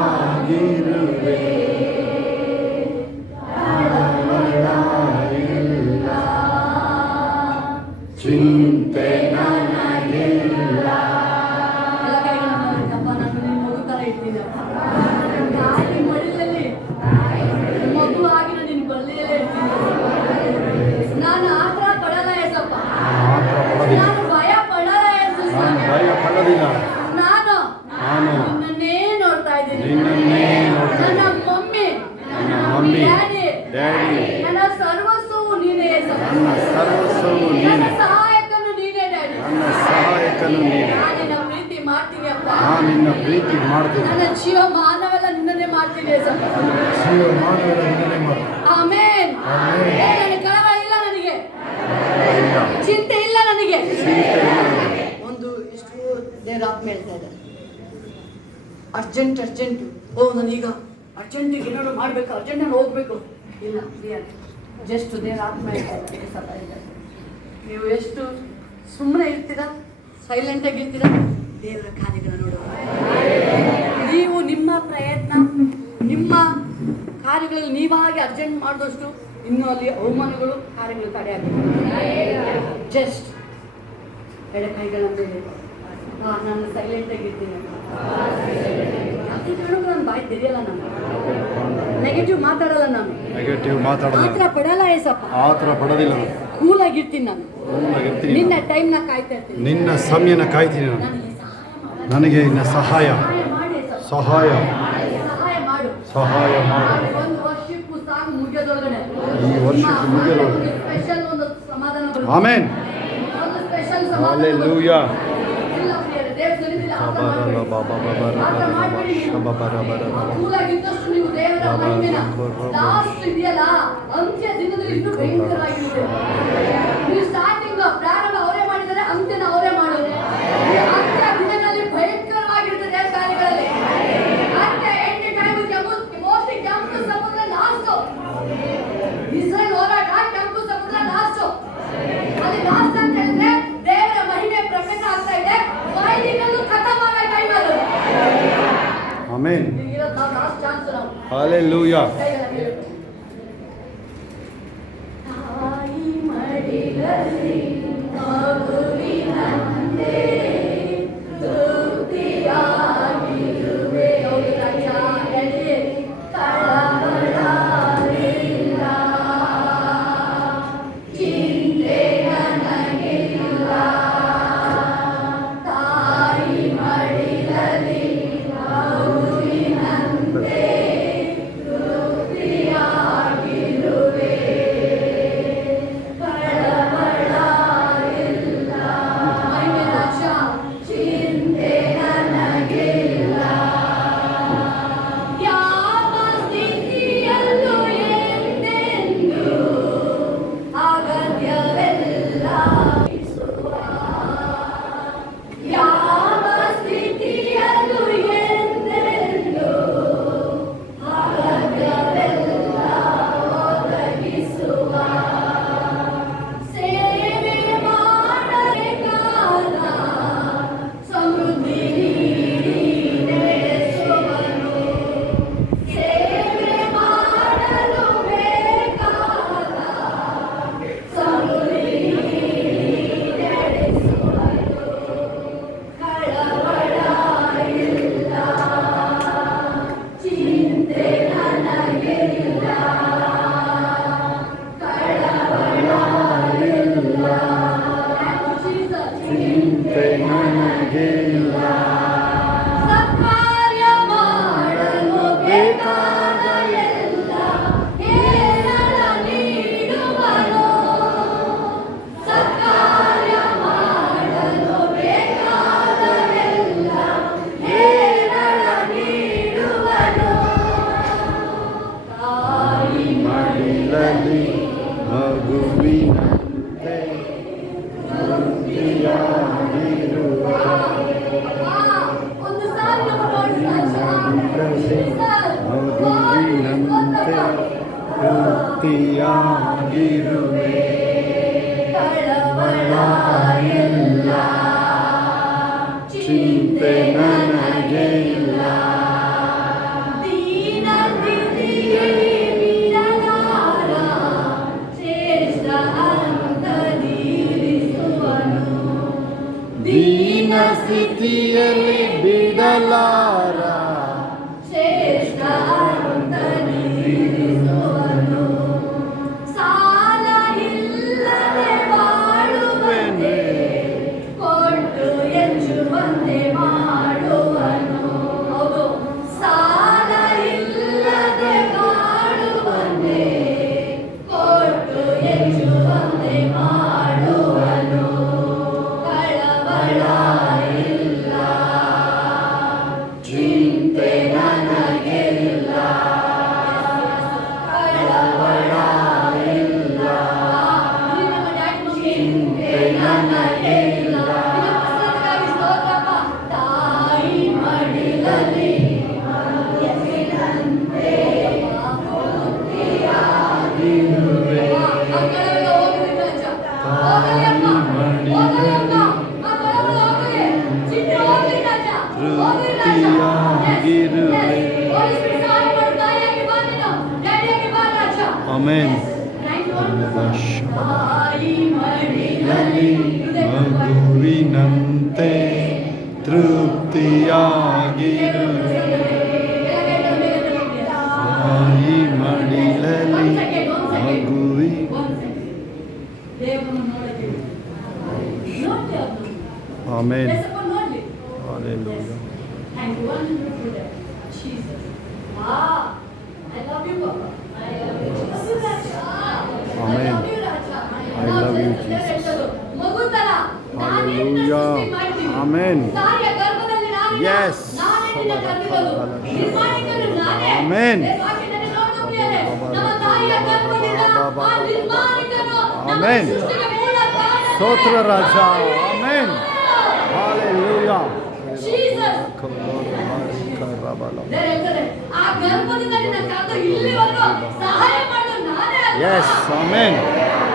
ತೃಪ್ತಿಯಾಗಿರುವೆ. ಚಿಂತೆ ನನಗಿಲ್ಲ. ಮಗುವಾಗಿ ನಿನ್ನ ಬಳ್ಳಿಯಲ್ಲೇ ಇರ್ತೀನಿ. ನಾನು ಆತರ ಪಡಲ್ಲ ಏಸಪ್ಪ. ನಾನು ಭಯ ಪಡಲ್ಲ ಏಸು. ನಾನು ನಿನ್ನನ್ನೇ ನೋಡ್ತಾ ಇದ್ದೀನಿ. ನನ್ನ ಮಮ್ಮಿ, ಡ್ಯಾಡಿ, ನನ್ನ ಸರ್ವಸ್ವವು ನೀನೇ ಏಸಪ್ಪ. ನನ್ನ ಸಹಾಯಕನು ನೀನೇ ಡ್ಯಾಡಿ. ನಾನು ನಿನ್ನ ಪ್ರೀತಿ ಮಾಡ್ತೀನಿ ಅಪ್ಪ. ನಿನ್ನ ಪ್ರೀತಿ ಮಾಡ್ತೀನಿ. ನನ್ನ ಜೀವಮಾನವೆಲ್ಲ ನಿನ್ನನ್ನೇ ಮಾಡ್ತೀನಿ ಏಸಪ್ಪ. ಆಮೆನ್. ನನ್ನ ಕಳವಳ ಇಲ್ಲ, ನನಗೆ ಚಿಂತೆ ಇಲ್ಲ, ನನಗೆ ಒಂದು ಇಷ್ಟು ದೇವ್ರ ಆತ್ಮ ಹೇಳ್ತಾ ಇದ್ದಾರೆ. ಅರ್ಜೆಂಟ್ ನಾನೀಗ ಅರ್ಜೆಂಟಿಗೆ ಏನಾದ್ರು ಮಾಡಬೇಕು, ಅರ್ಜೆಂಟ್ ನಾನು ಹೋಗ್ಬೇಕು. ಇಲ್ಲ, ಜಸ್ಟ್ ದೇವ್ರ ಆತ್ಮ ಹೇಳ್ತಾ ಇದ್ದಾರೆ. ನೀವು ಎಷ್ಟು ಸುಮ್ಮನೆ ಇರ್ತೀರಾ, ಸೈಲೆಂಟಾಗಿ ಇರ್ತೀರಾ, ದೇವರ ಕಾರ್ಯಗಳನ್ನು ನೋಡುವ. ನೀವು ನಿಮ್ಮ ಪ್ರಯತ್ನ, ನಿಮ್ಮ ಕಾರ್ಯಗಳಲ್ಲಿ ನೀವಾಗಿ ಅರ್ಜೆಂಟ್ ಮಾಡಿದಷ್ಟು ಇನ್ನೂ ಅಲ್ಲಿ ಅವಮಾನಗಳು, ಕಾರ್ಯಗಳು ತಡೆ ಆಗಬೇಕು. ಜಸ್ಟ್ ಎಡೆ ಕೈಗಳ ಮೇಲೆ ನಾನು ಸೈಲೆಂಟಾಗಿರ್ತೀನಿ. ನಾನು ಬಾಯಿ ತೆರೆಯಲ್ಲ, ನಾನು ನೆಗೆಟಿವ್ ಮಾತಾಡಲ್ಲ, ನಾನು ಆತರ ಪಡಲ್ಲ ಏಸಪ್ಪ. ಆತರ ಪಡೋದಿಲ್ಲ. ಕೂಲಾಗಿರ್ತೀನಿ ನಾನು. ನಿನ್ನ ಟೈಮ್ನ ಕಾಯ್ತಾ ಇರ್ತೀನಿ. ನಿನ್ನ ಸಮಯನ ಕಾಯ್ತೀನಿ ನಾನು. ನನಗೆ ಇನ್ನ ಸಹಾಯ ಮಾಡು. ಒಂದು ವರ್ಷಕ್ಕೂ ಸಾಕು ಮುಗಿಯೋದೊಳಗಡೆ. ಈ ವರ್ಷಕ್ಕೆ ಮುಗಿಯೋದೊಳಗಡೆ ಸ್ಪೆಷಲ್ ಒಂದು ಸಮಾಧಾನ ಬರುತ್ತೆ. ಆಮೆನ್. ಒಂದು ಸ್ಪೆಷಲ್ ಹಲ್ಲೆಲೂಯಾ. ಲಾಸ್ಟ್ ಇದೆಯಲ್ಲ, ಅಂತ್ಯ ದಿನದಲ್ಲಿ ಇನ್ನೂ ಭಯಂಕರವಾಗಿರುತ್ತೆ. ನೀವು ಸ್ಟಾರ್ಟಿಂಗ್ ಪ್ರಾರಂಭ ಅವರೇ ಮಾಡಿದರೆ, ಅಂತ್ಯನ ಅವರೇ ಮಾಡೋದು. ಅಂತ್ಯ ದಿನದಲ್ಲಿ ಭಯಂಕರವಾಗಿರ್ತದೆ ಕಾರ್ಯಗಳಲ್ಲಿ. ಅಂತ್ಯ ಎಂಟು ಟೈಮ್ ಮೋಸ್ಟ್ಲಿ ಕೆಂಪು ಸಮುದ್ರ ಲಾಸ್ಟ್. ಇಸ್ರೇಲ್ ಹೋರಾಟ ಕೆಂಪು ಸಮುದ್ರ ಲಾಸ್ಟ್. ಅಲ್ಲಿ ಲಾಸ್ಟ್ ಅಂತ ಹೇಳಿದ್ರೆ ದೇವರ ಮಹಿಮೆ ಪ್ರಕಟ ಆಗ್ತಾ ಇದೆ. ವೈದಿಕರು ಖತಮ್ ಆಗೋ ಟೈಮ್ ಅದು. ಆಮೆನ್. ಲಾಸ್ಟ್ ಚಾನ್ಸ್ ನಾವು. ಹಲ್ಲೆಲೂಯಾ. ತಾಯಿ ಮಡಿಲಲ್ಲಿ ಮಗುವಿನಂತೆ ತೃಪ್ತಿಯಾಗಿರುವೆ. ಹೌದು ರಾಜ, ಹೇಳಿ. ಕಳವಳ ಇಲ್ಲ, ಚಿಂತೆ ನನಗಿಲ್ಲ. ತಾಯಿ ಮಡಿಲಲ್ಲಿ ಮಗುವಿನಂತೆ ತೃಪ್ತಿಯಾಗಿರುವೆ. ಕಳವಳ ಇಲ್ಲ, ಮಹಿಮೆ ರಾಜ, ಚಿಂತೆ ನನಗಿಲ್ಲ. ಯಾವ ಸ್ಥಿತಿಯಲ್ಲೂ ಎಂದೆಂದೂ ಅಗತ್ಯವೆಲ್ಲ ಇಸುವ. ಯಾವ ಸ್ಥಿತಿಯಲ್ಲೂ ಎಂದೆಂದೂ ಅಗತ್ಯವೆಲ್ಲ ಒದಗಿಸುವ. ಸೇವೆ ಮಾಡಬೇಕಾದ ಸಮೃದ್ಧಿ ನೀಡಿ ನಡೆಸುವನು. ಸೇವೆ ಮಾಡಲು ಬೇಕಾದ ಸಮೃದ್ಧಿ ನೀಡಿ ನಡೆಸುವನು. ಕಳವಳ ಇಲ್ಲ, ಚಿಂತೆ ನನಗಿಲ್ಲ. ಕಳವಳ ಇಲ್ಲ, ಚಿಂತೆ ನನಗಿಲ್ಲ. ಸತ್ಕಾರ್ಯ ಮಾಡಲು ಬೇಕಾದ ಎಲ್ಲ ಹೇರಳ ನೀಡುವನು. ಸತ್ಕಾರ್ಯ ಮಾಡಲು ಬೇಕಾದವೆಲ್ಲ ಹೇರಳ ನೀಡುವನು. ತಾಯಿ ಮಡಿಲಲ್ಲಿ ಮಗುವಿನಂತೆ ತೃಪ್ತಿಯಾಗಿರುವೆ. ಒಂದು ಸಾರಿ ನಮ್ಮ ನೋಡಿ ಮಗುವಿನಂತೆ ತೃಪ್ತಿಯಾಗಿರುವೆ. ಕಳವಳ ಇಲ್ಲ, ಚಿಂತೆ ನನಗೆ ಇಲ್ಲ. ದೀನ ಸ್ಥಿತಿಯಲ್ಲಿ ಬಿಡಲಾರ, ಶ್ರೇಷ್ಠ ಅಂತರಿಸುವನು. ದೀನ ಸ್ಥಿತಿಯಲ್ಲಿ ಬಿಡಲಾರ, ಶ್ರೇಷ್ಠ ಅಂತರಿಸುವನು. ಸಾಲ ಇಲ್ಲದೆ ಬಾಳುವನೆ, ಕೊಟ್ಟು ಹೆಚ್ಚುವಂತೆ ಮಾಡುವನು. ಹೌದು, ಸಾಲ ಇಲ್ಲದೆ ಬಾಳುವನೆ, ಕೊಟ್ಟು ಹೆಚ್ಚುವಂತೆ ಮಾಡುವನು. ಕಳವಳ ಇಲ್ಲ, ಚಿಂತೆ ನನಗೆ ಇಲ್ಲ. ಕಳವಳ ಇಲ್ಲ, ಚಿಂತೆ ನನಗೆ ಇಲ್ಲ. ತಾಯಿ ಮಡಿಲಲ್ಲಿ ಇರುವೆ. ಆಮೆನ್. ಮಗುವಿನಂತೆ ತೃಪ್ತಿಯಾಗಿರುವೆ. ತಾಯಿ ಮಡಿಲಲ್ಲಿ ಮಗುವಿ. Amen. Hallelujah. And wonderful day, Jesus. I love you, Papa. I love you, Raja. Amen. I love you, Raja. I love you, Jesus. ಮಗುತರ Hallelujah. Amen. ತಾಯಿಯ ಗರ್ಭದಲ್ಲಿ ನಾನಿಲ್ಲ. Yes. ನಾನೇ ನಿನ್ನ ಕರುಳಿರೋದು. ನಿರ್ಮಾಣಿಕನು ನಾನೇ. Amen. ದೇವಾಕ್ಯದಲ್ಲಿ ನೋಡು ಪ್ರಿಯರೇ, ನಮ್ಮ ತಾಯಿಯ ಗರ್ಭದಿಂದ ಆ ನಿರ್ಮಾಣಿಕನು ನಮ್ಮ Amen. ಸೃಷ್ಟಿಗೆ ಮೂಲ ಕಾರಣ. ಸ್ತೋತ್ರ ರಾಜ. ಆಮೆನ್. Hallelujah. Jesus. ಆ ಗರ್ಭದಿಂದ ನಿನ್ನ ಕರೆದು ಇಲ್ಲಿವರೆಗೂ ಸಹಾಯ ಮಾಡು ನಾನೇ ಅಲ್ವಾ? Yes. Amen.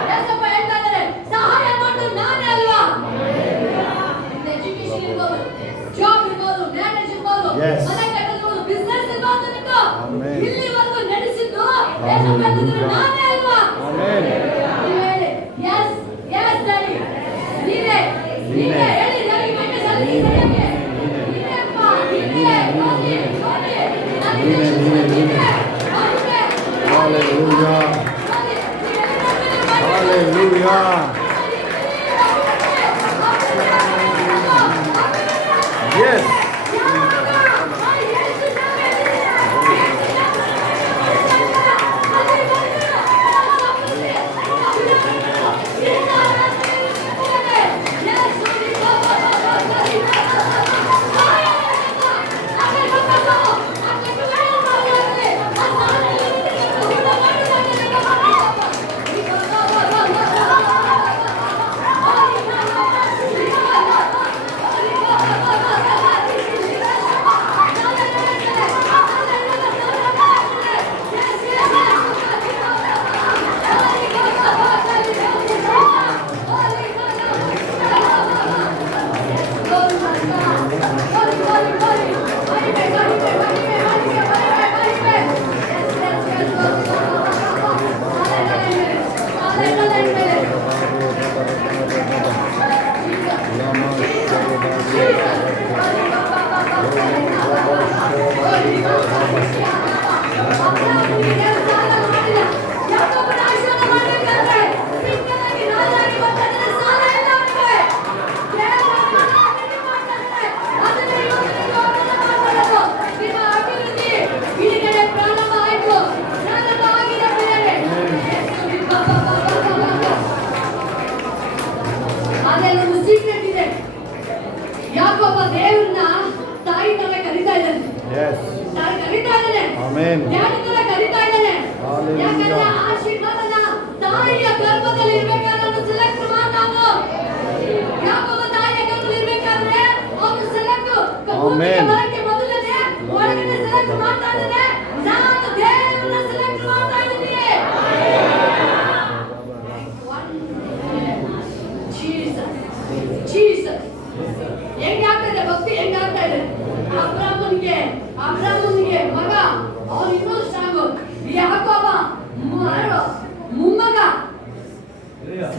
ಯೇಸಪ್ಪ ಹೇಳ್ತಾ ಇದ್ದಾರೆ, ಸಹಾಯ ಮಾಡು ನಾನೇ ಅಲ್ವಾ? ಎಜುಕೇಶನ್ ಇರ್ಬೋದು, ಜಾಬ್ ಇರ್ಬೋದು, ಮ್ಯಾರೇಜ್ ಇರ್ಬೋದು, Yes. ಮನೆ ಕಟ್ಟೋದಿರ್ಬೋದು, ಬಿಸ್ನೆಸ್ ಇರ್ಬೋದು, ನಿಂದು Amen. ಇಲ್ಲಿವರೆಗೂ ನಡೆಸಿದ್ದು ಯೇಸಪ್ಪ ಹೇಳ್ತಿದ್ರು ನಾನೇ ಅಲ್ವಾ? Amen. ನೀವು ಹೇಳಿ, yes, yes daddy. ನೀವೇ ಹೇಳಿ daddy, ಮನೆ ಸಲ್ಲಿ ಸರಿಯಾಗಿ. ನೀವೇ ಅಪ್ಪ, ನೀವೇ ಹೋಗಿ, ಹೋಗಿ. ನೀವೇ. Hallelujah. Hallelujah. Yes.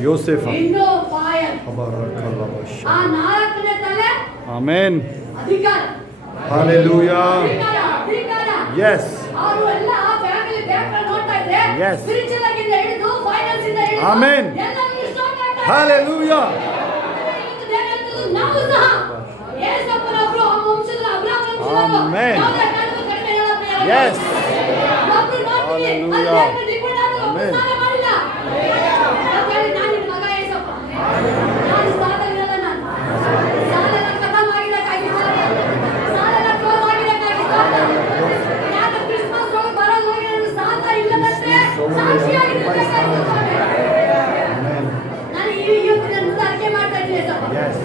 ಯೋಸೇಫ. ಇನ್ನೂ ಫೈರ್. ಅಬರಕಲಬಶ. ಆ ನಾಲ್ಕನೇ ತಲೆ ಆಮೆನ್. ಅಧಿಕಾರ. Hallelujah. ಅಧಿಕಾರ. Yes. ಅವರು ಎಲ್ಲ ಫ್ಯಾಮಿಲಿ ಬ್ಯಾಕ್ಗ್ರೌಂಡ್ ನೋಡ್ತಾ ಇದ್ರೆ Yes. ಸ್ಪಿರಿಚುವಲ್ ಆಗಿಂದ ಹಿಡಿದು ಫೈನಾನ್ಸ್ ಇಂದ ಹಿಡಿದು Amen. ಎಲ್ಲವೂ ಸ್ಟಾರ್ಟ್ ಆಗ್ತಾ ಇದೆ. Hallelujah. ಇವತ್ತು ದೇವರು ಹೇಳ್ತಿರೋದು ನಾವು ಸಹ ಯೇಸಪ್ಪನ ಒಬ್ರು ವಂಶದ ಅಬ್ರಹಾಮನ ವಂಶದವರು. Amen. ಯಾವುದೇ ಕಾರಣಕ್ಕೂ ಕಡಿಮೆ ಹೇಳೋದು ಇಲ್ಲ. Yes. ಒಬ್ರು ನೋಡ್ತೀವಿ, ಅಲ್ಲಿ Hallelujah. ದೇವರು ಡಿಪೆಂಡ್ ಆಗಿ ಒಬ್ರು Amen. ಸ್ನಾನ ಮಾಡಿಲ್ಲ. ಅಂತ ಹೇಳಿ ನಾನು ನಿನ್ನ ಮಗ ಯೇಸಪ್ಪ. ನಾನು ಸಾಲಲ್ಲ ನಾನು. ಸಾಲೆಲ್ಲ ಖತಮ್ ಆಗಿದ್ದಕ್ಕಾಗಿತ್ತು. ಸಾಲೆಲ್ಲ ಕ್ಲೋಸ್ ಆಗಿದ್ದಕ್ಕಾಗಿತ್ತು. ನಾನು ಕ್ರಿಸ್ಮಸ್ ಹೋಗಿ ಬರೋದು ಹೋಗಿ ನಾನು ಸಾಲ ಇಲ್ಲದಂತೆ ಸಾಕ್ಷಿಯಾಗಿದ್ದಕ್ಕಾಗಿತ್ತು ಸ್ವಾಮಿ. Amen. ನಾನು ಇವತ್ತು ನನ್ನ ಮುಂದೆ ಅರಿಕೆ ಮಾಡ್ತಾ ಇದ್ದೀನಿ ಯೇಸಪ್ಪ. Yes.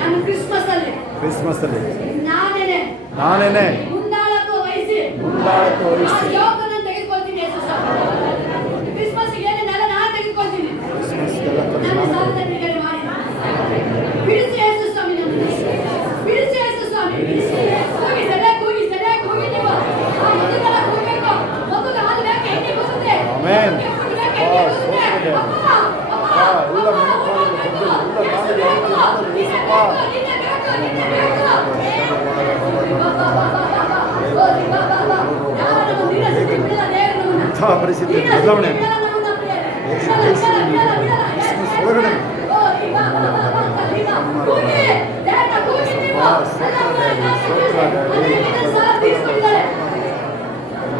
ನಾನು ಕ್ರಿಸ್ಮಸ್ ಅಲ್ಲಿ ನಾನೇನೆ ಮುಂದಾಳತ್ವ ವಹಿಸಿ ಆ ಯೋಗವನ್ನು ತೆಗೆದುಕೊಳ್ತೀನಿ ಯೇಸು ಸ್ವಾಮಿ. ಕ್ರಿಸ್ಮಸ್ ಏನೇನೆಲ್ಲ ನಾನು ತೆಗೆದುಕೊಳ್ತೀನಿ. ನನ್ನ ಸಾಲದ ಬಿಡುಗಡೆ ಮಾಡಿ ಬಿಡಿಸಿ ಯೇಸು ಸ್ವಾಮಿ, ನನ್ನನ್ನು ಬಿಡಿಸಿ ಯೇಸು ಸ್ವಾಮಿ. ಕೂಗಿ ಸರಿಯಾಗಿ ಕೂಗಿ ನೀವು ಆ ಮಗುಗಳ ಕೂಗಬೇಕು. ಮಗುಗೆ ಹಾಲು ಬೇಕು, ಎಣ್ಣೆ ಬರುತ್ತೆ. ಆಮೆನ್. ಫುಡ್ ಬೇಕು, ಎಣ್ಣೆ ಬರುತ್ತೆ. ಅಪ್ಪ, ಅಪ್ಪ, ಎಲ್ಲ ಮಕ್ಕಳು ಪರಿಸ್ಥಿತಿ ಬದಲಾವಣೆ ಒಳಗಡೆ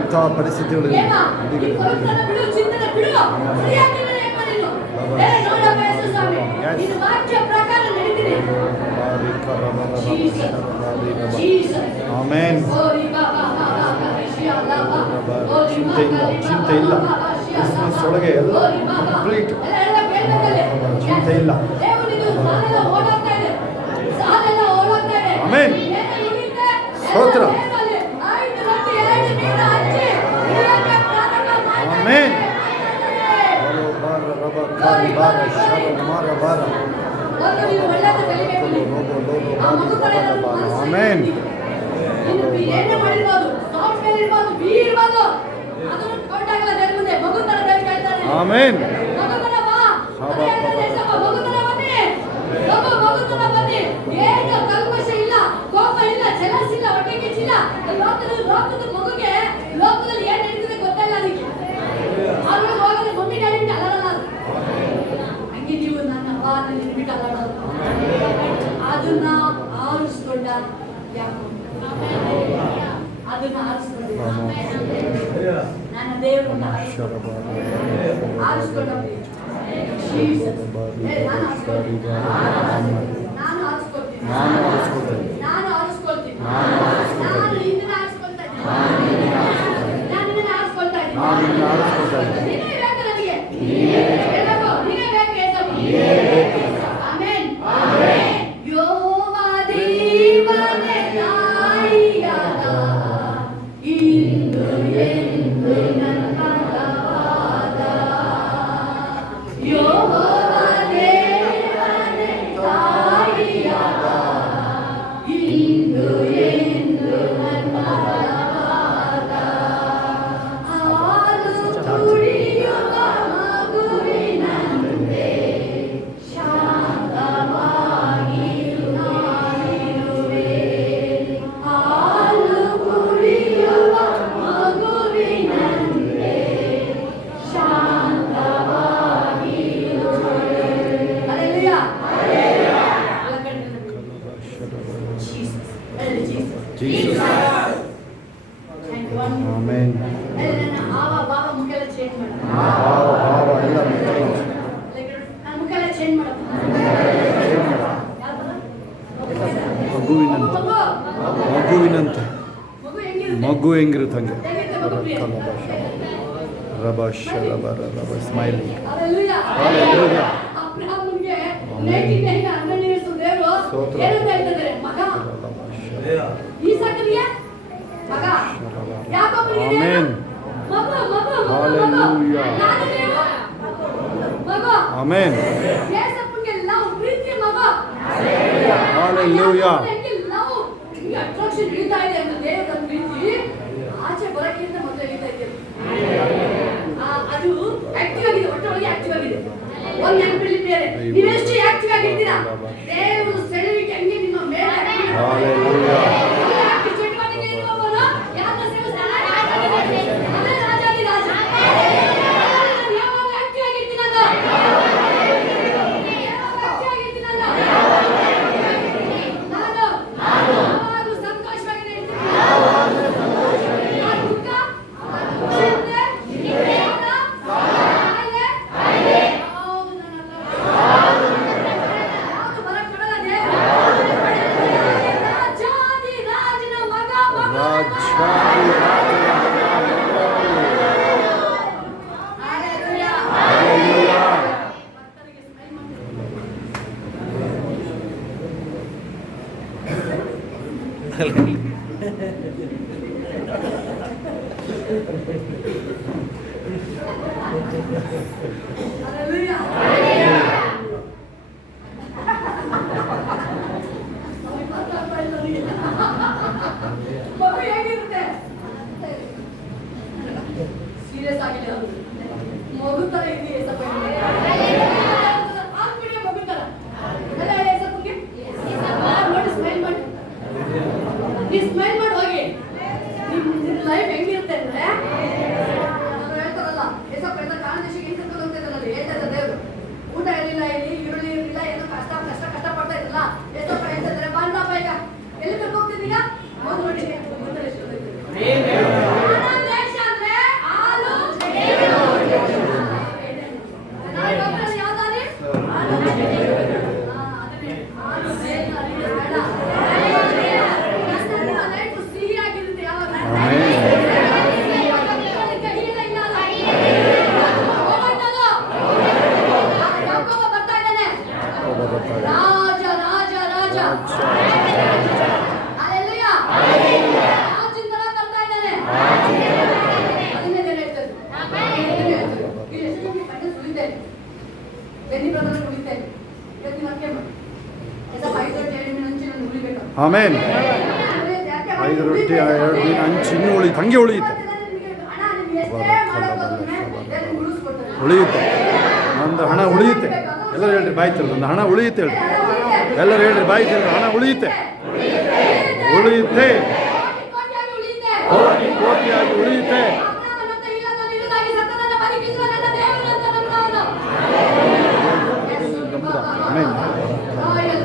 ಇಂಥ ಪರಿಸ್ಥಿತಿಗಳಲ್ಲಿ ಆಮೆನ್. ಚಿಂತೆ ಇಲ್ಲ ಕ್ರಿಸ್ಮಸ್ ಒಳಗೆ ಎಲ್ಲ ಕಂಪ್ಲೀಟ್ ಚಿಂತೆ ಇಲ್ಲ. ಆಮೆನ್. ಸ್ತೋತ್ರ. ಆಮೆನ್. ಆಮೆನ್. ಆಮೆನ್. ಲೋಕದಲ್ಲಿ ಏನ್ ನಡೀತದೆ ಗೊತ್ತಲ್ಲ ಅದಕ್ಕೆ. ಅವ್ರಿಗೆ ಹೋಗದೆ ಮಮ್ಮಿ ಡ್ಯಾಡಿ ಅಲ್ಲ ಹಂಗೆ ನೀವು ನನ್ನ ಅಪ್ಪನಲ್ಲಿ ಬಿಟ್ಟು ಅಲ್ಲಾಡೋದು. ಅದನ್ನ ಆರಿಸ್ಕೊಂಡ ಅದನ್ನ ಆರಿಸ್ಕೊಂಡ ನನ್ನ ದೇವರನ್ನ ಆರಿಸ್ಕೊಂಡ ನಾನು ಆರಿಸ್ಕೊಳ್ತೀನಿ. ನಾನು ಆರಿಸ್ಕೊಳ್ತೀನಿ. ನಾನು ಇದನ್ನ ಆರಿಸ್ಕೊಳ್ತಾ ಇದ್ದೀನಿ. ನಾನು ಇದನ್ನ ಆರಿಸ್ಕೊಳ್ತಾ ಇದ್ದೀನಿ. ನೀನೇ ಬೇಕು ನನಗೆ. ನೀನೇ ಬೇಕು ಯೇಸಪ್ಪ. ಆಮೆನ್. ಯೆಹೋವ ದೇವನೇ ತಾಯಿಯಾದ ಇಂದು ಎಂದು ನನ್ನ ಪರವಾದ. ಯೆಹೋವ ದೇವನೇ ತಾಯಿಯಾದ ಇಂದು ಎಂದು ನನ್ನ ಪರವಾದ. ಹಾಲು ಕುಡಿಯುವ ಮಗುವಿನಂತೆ ಶಾಂತವಾಗಿ ನಾನಿರುವೆ. ಹಾಲು ಕುಡಿಯುವ ಮಗುವಿನಂತೆ ಶಾಂತವಾಗಿ ಇರುವೆ. Hallelujah. Jesus. Jesus. And one more. Amen. ನನ್ನ ಹಾವ ಭಾವ ಮುಖೆಲ್ಲ ಚೇಂಜ್ ಮಾಡ. ಭಾವ ಎಲ್ಲ ಮಕ್ಕಳು ನನ್ನ ಮುಖೆಲ್ಲ ಚೇಂಜ್ ಮಾಡಪ್ಪ. ಮಗುವಿನಂತೆ ಮಗು ಹೆಂಗಿರುತ್ತೆ? ಮಗು ಹೆಂಗಿರುತ್ತಂಗೆ ದಯವಿಟ್ಟು ಮಗು ಪ್ರಿಯ. ರಬಶ್ ರಬ ಸ್ಮೈಲಿಂಗ್. Hallelujah. Hallelujah. ಅಬ್ರಹಾಮನಿಗೆ 99 12 ವರ್ಷದ ದೇವರು ಸ್ತೋತ್ರ. ಏನು ಹೇಳ್ತಿದ್ದಾರೆ? ಮಗ. ಈಸಾಕನಿಗೆ ಮಗ. ಯಾಕೋಬನಿಗೆ ಆಮೆನ್. ಮಗು. Hallelujah. ನಾನು ನೀವು ಮಗು. ಆಮೆನ್. ಯೇಸಪ್ಪನಿಗೆ ನಾವು ಪ್ರೀತಿಯ ಮಗ. Hallelujah. ನಾವು ಈ ಅಟ್ರಾಕ್ಷನ್ ಹಿಡಿತಾ ಇದೆ ಅಂತ ದೇವರ ಪ್ರೀತಿ ಆಚೆ ಬರೋಕ್ಕಿಂತ ಮೊದಲು ಹಿಡಿತಾ ಇದೆ. ಅದು ಆಕ್ಟಿವ್ ಆಗಿದೆ, ಒಟ್ಟೊಳಗೆ ಆಕ್ಟಿವ್ ಆಗಿದೆ. ಒಂದು ನೆನಪಿರಲಿ ಪ್ರಿಯರೇ, ನೀವೆಷ್ಟು ಆಕ್ಟಿವ್ ಆಗಿರ್ತೀರಾ, ದೇವರು ಸೆಳೆಯುವಿಕೆ ಹಂಗೆ ನಿಮ್ಮ ಮೇಲೆ Hallelujah. ಚಟುವಟಿಕೆ ಇರುವವನು ಯಾರನ್ನ ಸೇವಿಸ್ತಾನೆ? ಅದೇ ರಾಜಾಧಿರಾಜ. ನಾನು ಯಾವಾಗ ಆಕ್ಟಿವ್ ಆಗಿರ್ತೀನಲ್ಲ, ಯಾವಾಗ ಆಕ್ಟಿವ್ ಆಗಿರ್ತೀನಲ್ಲ, ನಾನು ಯಾವಾಗಲೂ ಸಂತೋಷವಾಗಿ ಇರ್ತೀನಿ. ಆ ದುಃಖ, ಚಿಂತೆ, ಜ್ಞಾನ, ಕಾಯಿಲೆ, ಯಾವುದು ನನ್ನಲ್ಲ. ಯಾವುದು ಬರಕ್ ಕೊಡಲ್ಲ ದೇವರು. ರಾಜಾಧಿರಾಜನ ಮಗ, ಮಗ. Hallelujah. Hallelujah. ಕರ್ತನಿಗೆ ಸ್ಮೈಲ್ ಮಾಡಿ. Hallelujah. ಅವ್ರಿಗೆ ಮಾತಾಡ್ತಾ ಇಲ್ಲ ಅವ್ರಿಗೆ. ಮಗು ಹೇಗಿರುತ್ತೆ? ಸೀರಿಯಸ್ ಆಗಿಲ್ಲ ಅದು. ಮಗು ತರ ಇದೆ ಏಸಪ್ಪ. ಆಗ್ಬಿಡಿ ಮಗು ತರ. ಅಲ್ಲ ಏಸಪ್ಪಗೆ? ನೋಡಿ ಸ್ಮೈಲ್ ಮಾಡಿ. ನೀವು ಸ್ಮೈಲ್ ಮಾಡಿ ಹೋಗಿ. ನಿಮ್ಮ ಲೈಫ್ ಹೆಂಗಿರುತ್ತೆ ಅಂದ್ರೆ, ಅವ್ರು ಹೇಳ್ತಾರಲ್ಲ, ಏಸಪ್ಪ ಎಲ್ಲ ಕಾಣದೇಶಕ್ಕೆ ಹೆಂಗ್ ಕರ್ಕೊಂಡು ಹೋಗ್ತಿದ್ರಲ್ಲ, ಹೇಳ್ತಾ ಇದ್ದಾರೆ ದೇವರು. ಊಟ ಇರಲಿಲ್ಲ, ಇಲ್ಲಿ ಈರುಳ್ಳಿ ಇರಲಿಲ್ಲ, ಏನೋ ಕಷ್ಟ ಪಡ್ತಾ ಇದ್ರಲ್ಲ, ಏಸಪ್ಪ ಹೇಳ್ತಿದ್ದಾರೆ, ಬಾಂಡ್ರಪ್ಪ ಈಗ ಎಲ್ಲಿ ಕರ್ಕೊಂಡು ಹೋಗ್ತಿದ್ದೀರಾ? ಹೋಗಿ ನೋಡಿ ಗೊತ್ತಲ್ಲ ಎಷ್ಟು ಗೊತ್ತಿದೆ. ಕಾನಾನ್ ದೇಶ ಅಂದ್ರೆ ಹಾಲು ನಾನು ಡಾಕ್ಟರ್ ಯಾವ್ದಾರೆ? ಅದನ್ನೇ ಹಾಲು ಬೇಗ ಅರಿವೆ ಬೇಡ. ನನ್ನ ಲೈಫ್ ಸಿಹಿಯಾಗಿರುತ್ತೆ ಯಾವಾಗ. ಕಹಿ ಇಲ್ಲ ಇಲ್ಲ ಅಲ್ಲ. ಹೋಗ್ಬಿಟ್ಟದು. ಯಾಕೋಬ ಬರ್ತಾ ಇದ್ದಾನೆ. ರಾಜ ರಾಜ ರಾಜ. Hallelujah. ರಾಜನಿಂದ ಬರ್ತಾ ಇದ್ದಾನೆ. ಅದನ್ನೇ ದೇವರು ಹೇಳ್ತಾರೆ. ಇಲ್ಲಿ ಎಷ್ಟು ಜನಕ್ಕೆ ಫೈನಾನ್ಸ್ ಉಳಿತೇನೆ, ಬೆನ್ನಿ ಬ್ರದರ್ ಉಳಿತೇನೆ, ಇವತ್ತು ನೀವು ಅರ್ಕೆ ಮಾಡಿ ಏಸಪ್ಪ 5 ರೊಟ್ಟಿ 2 ಮೀನು ಹಂಚಿ ನಾನು ಉಳಿಬೇಕು. ಆಮೇನ್. 5 ರೊಟ್ಟಿ 2 ಮೀನು ಹಂಚಿ ಇನ್ನೂ ಉಳಿಯುತ್ತೆ, ಹಂಗೆ ಉಳಿಯುತ್ತೆ, ಹಣ ನಿಮ್ಗೆ ಎಷ್ಟೇ ಮಾಡೋದು ದೇವರು ಉಳಿಸ್ಕೊಡ್ತಾರೆ. ಉಳಿಯುತ್ತೆ. ನಂದು ಹಣ ಉಳಿಯುತ್ತೆ. ಎಲ್ಲರೂ ಹೇಳ್ರಿ ಬಾಯಿ ತೆರೆದು, ನನ್ನ ಹಣ ಉಳಿಯುತ್ತೆ ಹೇಳ್ರಿ. ಎಲ್ಲರೂ ಹೇಳ್ರಿ ಬಾಯಿ ತೆರೆದು, ಹಣ ಉಳಿಯುತ್ತೆ, ಉಳಿಯುತ್ತೆ, ಕೋಟಿಯಾಗಿ ಉಳಿಯುತ್ತೆ. ಕೋಟಿ ಕೋಟಿಯಾಗಿ ಉಳಿಯುತ್ತೆ. ಅಬ್ರಹಾಮನಂತೆ ಇಲ್ಲದನ್ನು ಇರುವುದಾಗಿ ಸತ್ತದನ್ನು ಬದುಕಿಸುವ ನನ್ನ ದೇವರು ಅಂತ ನಂಬುವವನು. ಆಮೆನ್. ರಾಯಲ್